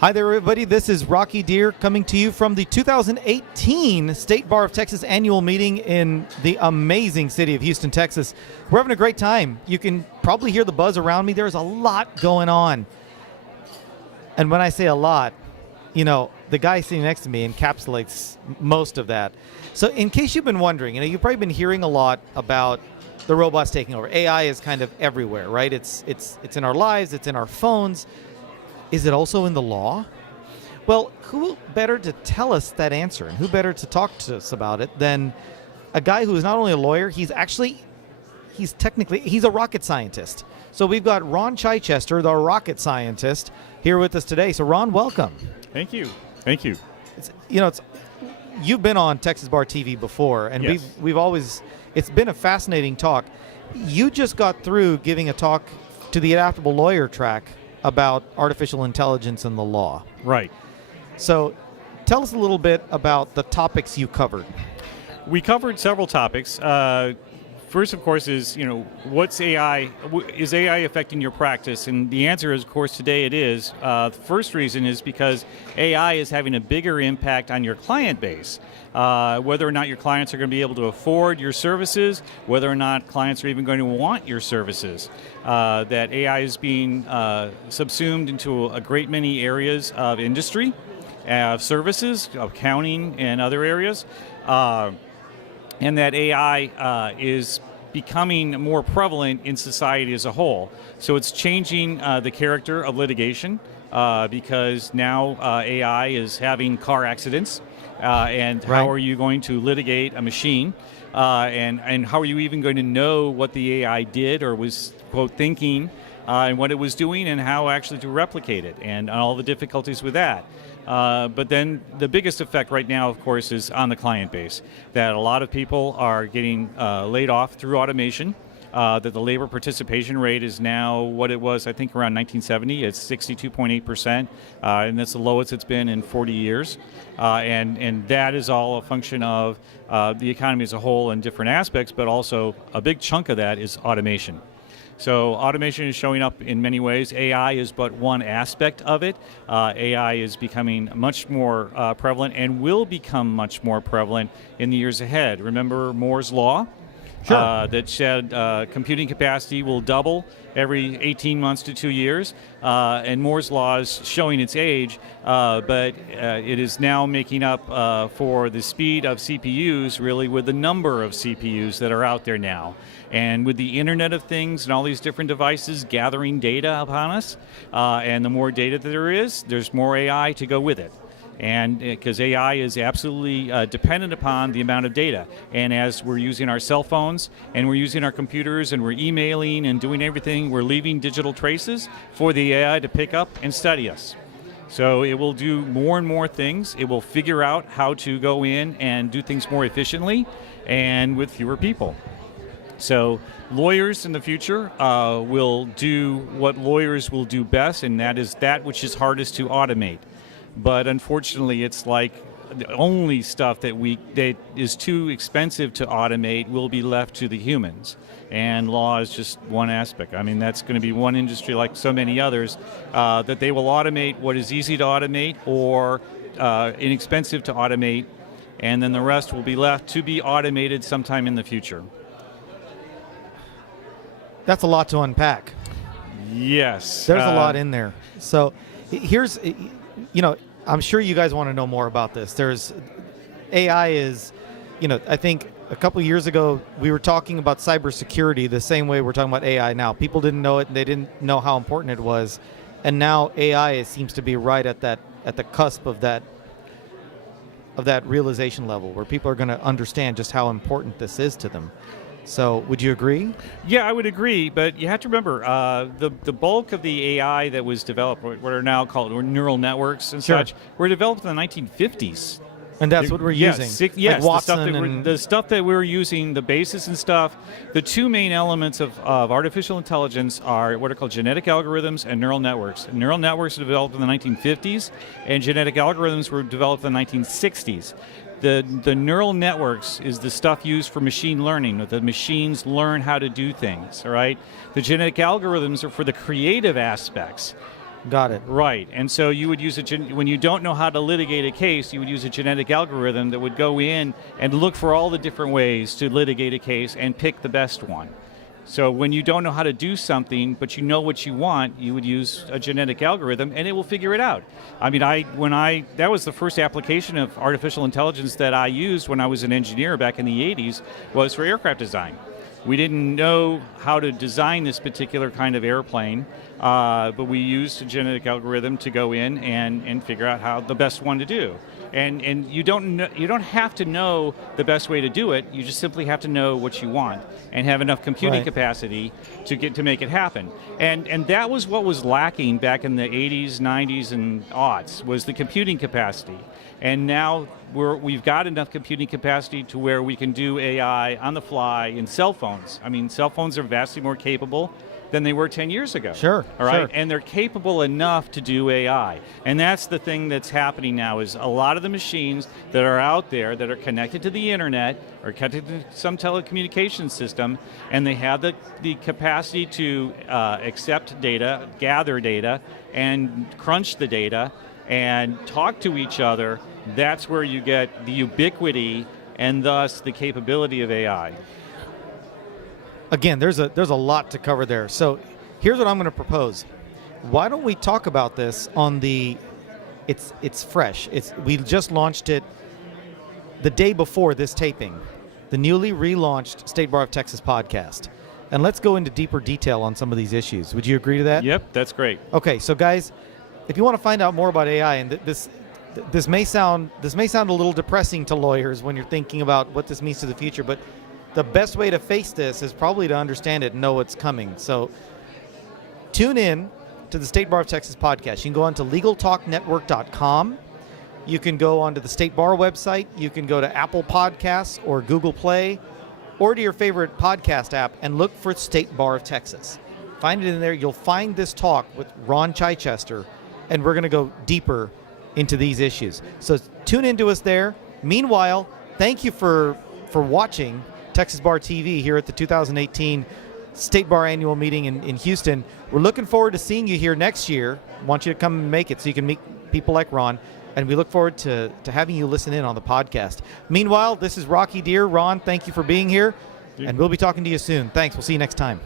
Hi there, everybody. This is Rocky Dhir coming to you from the 2018 State Bar of Texas annual meeting in the amazing city of Houston, Texas. We're having a great time. You can probably hear the buzz around me. There's a lot going on. And when I say a lot, you know, the guy sitting next to me encapsulates most of that. So in case you've been wondering, you know, you've probably been hearing a lot about the robots taking over. AI is kind of everywhere, right? It's in our lives. It's in our phones. Is it also in the law? Well, who better to tell us that answer, and who better to talk to us about it than a guy who is not only a lawyer, he's a rocket scientist. So we've got Ron Chichester, the rocket scientist, here with us today. So Ron, welcome. Thank you. Thank you. You've been on Texas Bar TV before, and yes. it's been a fascinating talk. You just got through giving a talk to the Adaptable Lawyer track about artificial intelligence and the law. Right. So tell us a little bit about the topics you covered. We covered several topics. First, of course, is, what's AI? Is AI affecting your practice? And the answer is, of course, today it is. The first reason is because AI is having a bigger impact on your client base. Whether or not your clients are going to be able to afford your services, whether or not clients are even going to want your services. That AI is being subsumed into a great many areas of industry, of services, of accounting, and other areas. And that AI is becoming more prevalent in society as a whole. So it's changing the character of litigation because now AI is having car accidents. And Right. How are you going to litigate a machine? And how are you even going to know what the AI did or was, quote, thinking and what it was doing and how actually to replicate it and all the difficulties with that. But then the biggest effect right now, of course, is on the client base, that a lot of people are getting laid off through automation, that the labor participation rate is now what it was, I think, around 1970. It's 62.8%, and that's the lowest it's been in 40 years. And that is all a function of the economy as a whole in different aspects, but also a big chunk of that is automation. So automation is showing up in many ways. AI is but one aspect of it. AI is becoming much more prevalent and will become much more prevalent in the years ahead. Remember Moore's Law? Sure. That said computing capacity will double every 18 months to 2 years. And Moore's Law is showing its age, but it is now making up for the speed of CPUs, really, with the number of CPUs that are out there now. And with the Internet of Things and all these different devices gathering data upon us, and the more data that there is, there's more AI to go with it. And because AI is absolutely dependent upon the amount of data. And as we're using our cell phones and we're using our computers and we're emailing and doing everything, we're leaving digital traces for the AI to pick up and study us. So it will do more and more things. It will figure out how to go in and do things more efficiently and with fewer people. So lawyers in the future will do what lawyers will do best, and that is that which is hardest to automate. But unfortunately, it's like the only stuff that is too expensive to automate will be left to the humans. And law is just one aspect. I mean, that's going to be one industry like so many others, that they will automate what is easy to automate or inexpensive to automate, and then the rest will be left to be automated sometime in the future. That's a lot to unpack. Yes. There's a lot in there. So here's, I'm sure you guys want to know more about this. There's AI is, I think a couple of years ago we were talking about cybersecurity the same way we're talking about AI now. People didn't know it, and they didn't know how important it was, and now AI seems to be right at the cusp of that realization level where people are going to understand just how important this is to them. So would you agree? Yeah, I would agree, but you have to remember the bulk of the AI that was developed, what are now called neural networks and such, were developed in the 1950s. And that's what we're using. Yes, like the stuff that we're using, the basis and stuff. The two main elements of artificial intelligence are what are called genetic algorithms and neural networks. And neural networks were developed in the 1950s, and genetic algorithms were developed in the 1960s. The neural networks is the stuff used for machine learning. The machines learn how to do things, all right? The genetic algorithms are for the creative aspects. Got it. Right, and so you would use when you don't know how to litigate a case, you would use a genetic algorithm that would go in and look for all the different ways to litigate a case and pick the best one. So when you don't know how to do something, but you know what you want, you would use a genetic algorithm, and it will figure it out. I mean, that was the first application of artificial intelligence that I used when I was an engineer back in the 80s, was for aircraft design. We didn't know how to design this particular kind of airplane, but we used a genetic algorithm to go in and figure out how the best one to do. And you don't have to know the best way to do it. You just simply have to know what you want and have enough computing capacity to make it happen. And that was what was lacking back in the 80s, 90s, and aughts, was the computing capacity. And now we've got enough computing capacity to where we can do AI on the fly in cell phones. I mean, cell phones are vastly more capable than they were 10 years ago. Sure. All right. Sure. And they're capable enough to do AI. And that's the thing that's happening now, is a lot of the machines that are out there that are connected to the internet or connected to some telecommunications system, and they have the capacity to accept data, gather data, and crunch the data and talk to each other. That's where you get the ubiquity and thus the capability of AI. Again, there's a lot to cover there. So here's what I'm going to propose. Why don't we talk about this on it's fresh. We just launched it the day before this taping, the newly relaunched State Bar of Texas podcast. And let's go into deeper detail on some of these issues. Would you agree to that? Yep, that's great. Okay, so guys, if you want to find out more about AI, and this may sound a little depressing to lawyers when you're thinking about what this means to the future, but the best way to face this is probably to understand it and know what's coming. So tune in to the State Bar of Texas podcast. You can go on to LegalTalkNetwork.com. You can go onto the State Bar website. You can go to Apple Podcasts or Google Play or to your favorite podcast app and look for State Bar of Texas. Find it in there. You'll find this talk with Ron Chichester, and we're going to go deeper into these issues. So tune into us there. Meanwhile, thank you for watching Texas Bar TV here at the 2018 State Bar Annual Meeting in Houston. We're looking forward to seeing you here next year. I want you to come and make it so you can meet people like Ron, and we look forward to having you listen in on the podcast. Meanwhile, this is Rocky Dhir. Ron, thank you for being here, and we'll be talking to you soon. Thanks. We'll see you next time.